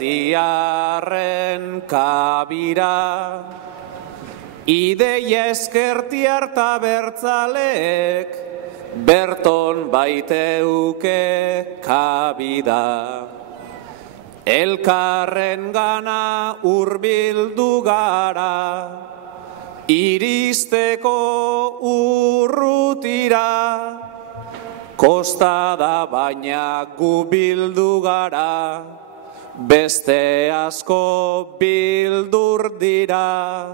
ezkertiarren kabira. Ideia ezkertiar ta bertzaleek berton baiteuke kabida. Elkarren gana hurbildu gara, iristeko urrutira. Kosta da baina gu bildu gara, beste asko bildur dira.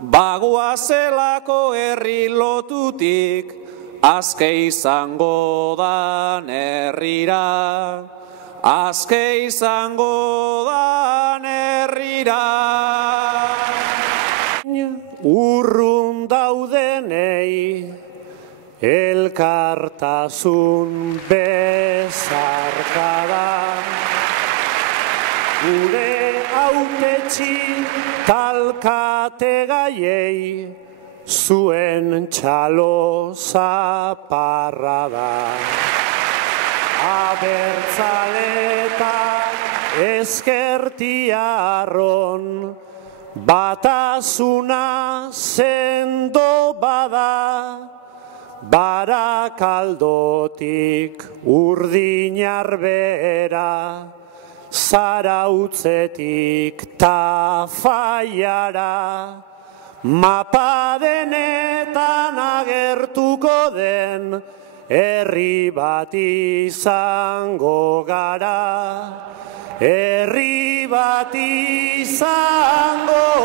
Bagoazelako herri lotutik, azke izango dan herrira. Azke izango dan herrira. Urrun daudenei elkartasun bezarkada. Gure hautetxi talkate gaiei zuen txalo zaparrada. Abertzaleta ezkertiarron batasuna sendo bada. Barakaldotik Urdinarbera, Zarautzetik Tafaiara, mapa denetan agertuko den herri bat izango gara, herri bat izango